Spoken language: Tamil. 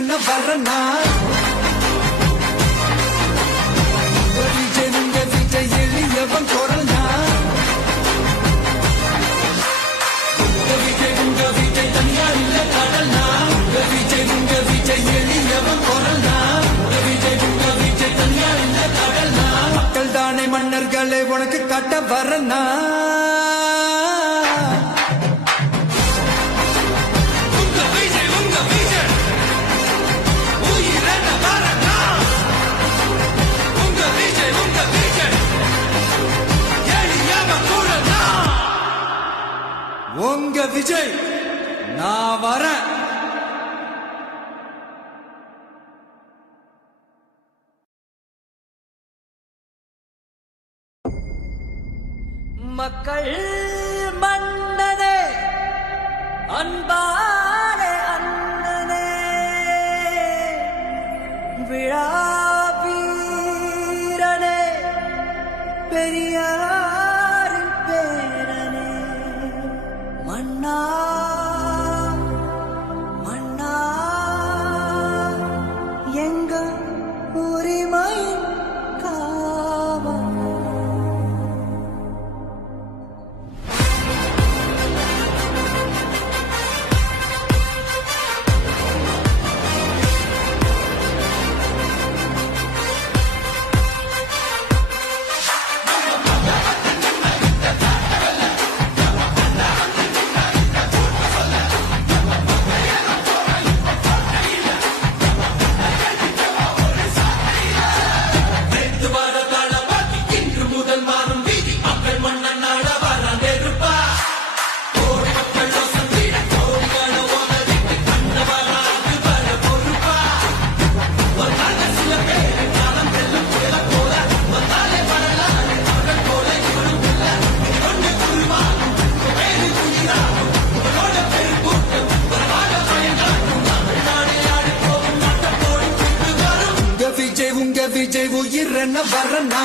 உயிரென்ன வரனா விஜய் உங்க விஜய் எளியவன் குரல்னா விஜய் உங்க விஜய் தனியா இல்ல கடல்னா விஜய் உங்க விஜய் எளியவன் குரல்னா விஜய் உங்க விஜய் தனியா இல்ல கடல்னா மக்கள் தானே மன்னர்களே உனக்கு காட்ட வரனா உங்க விஜய் நான் வரேன். மக்கள் மன்னனே அன்பானே அண்ணனே விழா வீரனே பெரியாரின் பேரனே மன்னா மன்னா எங்க உரிமை காவல் விஜய் உயிரென்ன வரனா